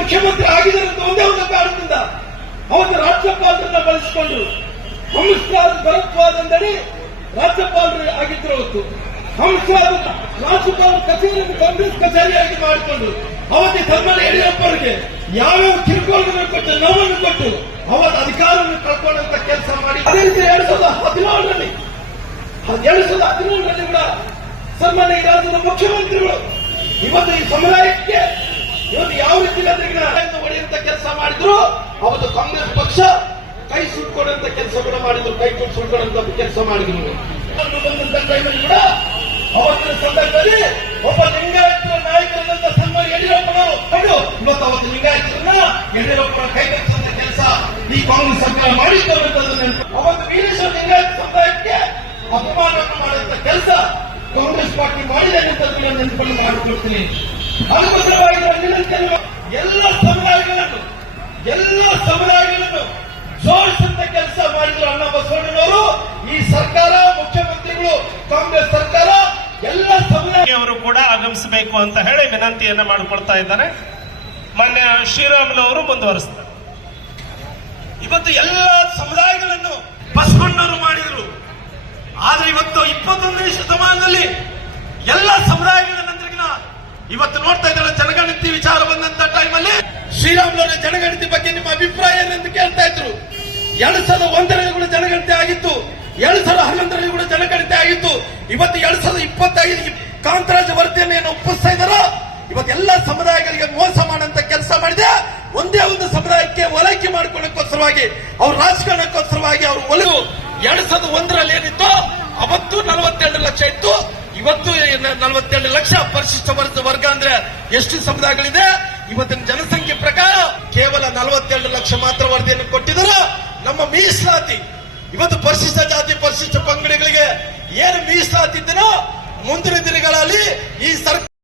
ಮುಖ್ಯಮಂತ್ರಿ ಆಗಿದ್ದಾರೆ ಅಂತ ಒಂದೇ ಒಂದು ಕಾರಣದಿಂದ ಅವತ್ತು ರಾಜ್ಯಪಾಲರನ್ನ ಬಳಸಿಕೊಂಡು ಹಂಸಾದ ಭರತ್ವಾದಂದಡಿ ರಾಜ್ಯಪಾಲರು ಆಗಿದ್ರು ಅವತ್ತು. ಹಂಸಾದ ರಾಜ್ಯಪಾಲ ಕಚೇರಿಯನ್ನು ಕಾಂಗ್ರೆಸ್ ಕಚೇರಿಯಾಗಿ ಮಾಡಿಕೊಂಡು ಅವತ್ತು ಸನ್ಮಾನ ಯಡಿಯೂರಪ್ಪರಿಗೆ ಯಾವ್ಯಾವ ಕಿರುಕುಳಗಳನ್ನು ಕೊಟ್ಟು, ನೋವನ್ನು ಕೊಟ್ಟು ಅವತ್ತು ಅಧಿಕಾರವನ್ನು ಕಳ್ಕೊಂಡಂತ ಕೆಲಸ ಮಾಡಿ. ಅದೇ ರೀತಿ ಎರಡ್ ಸಾವಿರದ ಹದಿನೇಳರಲ್ಲಿ, ಎರಡ್ ಸಾವಿರದ ಹದಿನೇಳರಲ್ಲಿ ಕೂಡ ಸನ್ಮಾನ್ಯ ರಾಜ್ಯದ ಮುಖ್ಯಮಂತ್ರಿಗಳು ಇವತ್ತು ಈ ಸಮುದಾಯಕ್ಕೆ ಇವತ್ತು ಯಾವ ರೀತಿ ಅದರಿಗೆ ಹೊಡೆಯುವಂತ ಕೆಲಸ ಮಾಡಿದ್ರು ಅವತ್ತು ಕಾಂಗ್ರೆಸ್ ಪಕ್ಷ ಕೈ ಸುಟ್ಕೊಂಡಂತ ಕೆಲಸ ಕೂಡ ಮಾಡಿದ್ರು, ಕೈ ಕೊಟ್ಟು ಸುಟ್ಕೊಂಡಂತ ಕೆಲಸ ಮಾಡಿದ್ರು ಬಂದಂತ ಕೂಡ ಅವತ್ತಿನ ಸಂದರ್ಭದಲ್ಲಿ ಒಬ್ಬ ಲಿಂಗಾಯತರ ನಾಯಕರಂತ ಸನ್ಮಾನ ಯಡಿಯೂರಪ್ಪನವರು ಕಂಡು, ಇವತ್ತು ಅವತ್ತು ಲಿಂಗಾಯತರನ್ನ ಯಡಿಯೂರಪ್ಪನ ಕೈ ಕಟ್ಟಿಸಿದ ಕೆಲಸ ಈ ಕಾಂಗ್ರೆಸ್ ಸರ್ಕಾರ ಮಾಡಿತ್ತು ಅನ್ನೋದನ್ನ. ಅವತ್ತು ವೀರೇಶ್ವರ ಲಿಂಗಾಯತ ಸಮುದಾಯಕ್ಕೆ ಅಪಮಾನ ಮಾಡಿದಂತ ಕೆಲಸ ಕಾಂಗ್ರೆಸ್ ಪಾರ್ಟಿ ಮಾಡಿದೆ ಅಂತ ನೆನಪನ್ನು ಮಾಡಿಕೊಡ್ತೀನಿ ಅದಕ್ಕೋಸ್ಕರವಾಗಿ ನಾನು ನಿರಂತರ ಎಲ್ಲ ಸಮುದಾಯಗಳನ್ನು ಎಲ್ಲ ಸಮುದಾಯಗಳನ್ನು ಜೋಡಿಸಂತ ಕೆಲಸ ಮಾಡಿದ್ರು ಅಣ್ಣ ಬಸವಣ್ಣನವರು ಈ ಸರ್ಕಾರ ಮುಖ್ಯಮಂತ್ರಿಗಳು ಕಾಂಗ್ರೆಸ್ ಸರ್ಕಾರ ಎಲ್ಲ ಸಮುದಾಯ ಅವರು ಕೂಡ ಆಗಮಿಸಬೇಕು ಅಂತ ಹೇಳಿ ವಿನಂತಿಯನ್ನ ಮಾಡಿಕೊಳ್ತಾ ಇದ್ದಾರೆ. ಮೊನ್ನೆ ಶ್ರೀರಾಮುಲು ಅವರು ಮುಂದುವರಿಸ್ತಾರೆ. ಇವತ್ತು ಎಲ್ಲ ಸಮುದಾಯಗಳನ್ನು ಬಸವಣ್ಣವರು ಮಾಡಿದ್ರು. ಆದ್ರೆ ಇವತ್ತು ಇಪ್ಪತ್ತೊಂದನೇ ಶತಮಾನದಲ್ಲಿ ಎಲ್ಲ ಸಮುದಾಯಗಳ ನಂತರ ಇವತ್ತು ನೋಡ್ತಾ ಇದ್ದಾರೆ ಜನಗಣತಿ ವಿಚಾರ ಬಂದಂತ ಟೈಮಲ್ಲಿ ಶ್ರೀರಾಮುಲವರ ಜನಗಣತಿ ಬಗ್ಗೆ ನಿಮ್ಮ ಅಭಿಪ್ರಾಯ ಏನೆಂದು ಕೇಳ್ತಾ ಇದ್ರು. ಎರಡ್ ಸಾವಿರದ ಒಂದರಲ್ಲಿ ಕೂಡ ಜನಗಣತಿ ಆಗಿತ್ತು. ಎರಡ್ ಸಾವಿರದ ಹನ್ನೊಂದರಲ್ಲಿ ಕೂಡ ಜನಗಣತಿ ಆಗಿತ್ತು. ಇವತ್ತು ಎರಡ್ ಸಾವಿರದ ಇಪ್ಪತ್ತೈದು ಕಾಂತರಾಜ ವರದಿಯನ್ನು ಏನು ಒಪ್ಪಿಸ್ತಾ ಇದ್ದಾರೋ ಇವತ್ತೆಲ್ಲ ಸಮುದಾಯಗಳಿಗೆ ಮೋಸ ಮಾಡಂತ ಕೆಲಸ ಮಾಡಿದೆ. ಒಂದೇ ಒಂದು ಸಮುದಾಯಕ್ಕೆ ಒಲೈಕೆ ಮಾಡಿಕೊಳ್ಳೋಕ್ಕೋಸ್ಕರವಾಗಿ, ಅವ್ರ ರಾಜಕಾರಣಕ್ಕೋಸ್ಕರವಾಗಿ ಅವರು ಒಲವು. ಎರಡ್ ಸಾವಿರದ ಒಂದರಲ್ಲಿ ಏನಿತ್ತು ಅವತ್ತು ನಲವತ್ತೆರಡು ಲಕ್ಷ ಇತ್ತು ಇವತ್ತು ನಲವತ್ತೆರಡು ಲಕ್ಷ ಪರಿಶಿಷ್ಟ ವರ್ಗ ಅಂದ್ರೆ ಎಷ್ಟು ಸಮುದಾಯಗಳಿದೆ? ಇವತ್ತಿನ ಜನಸಂಖ್ಯೆ ಪ್ರಕಾರ ಕೇವಲ ನಲವತ್ತೆರಡು ಲಕ್ಷ ಮಾತ್ರ ವರದಿಯನ್ನು ಕೊಟ್ಟಿದ್ರು ನಮ್ಮ ಮೀಸಲಾತಿ, ಇವತ್ತು ಪರಿಶಿಷ್ಟ ಜಾತಿ, ಪರಿಶಿಷ್ಟ ಪಂಗಡಗಳಿಗೆ ಏನು ಮೀಸಲಾತಿ ಇದ್ದೀನೋ ಮುಂದಿನ ದಿನಗಳಲ್ಲಿ ಈ ಸರ್ಕಾರ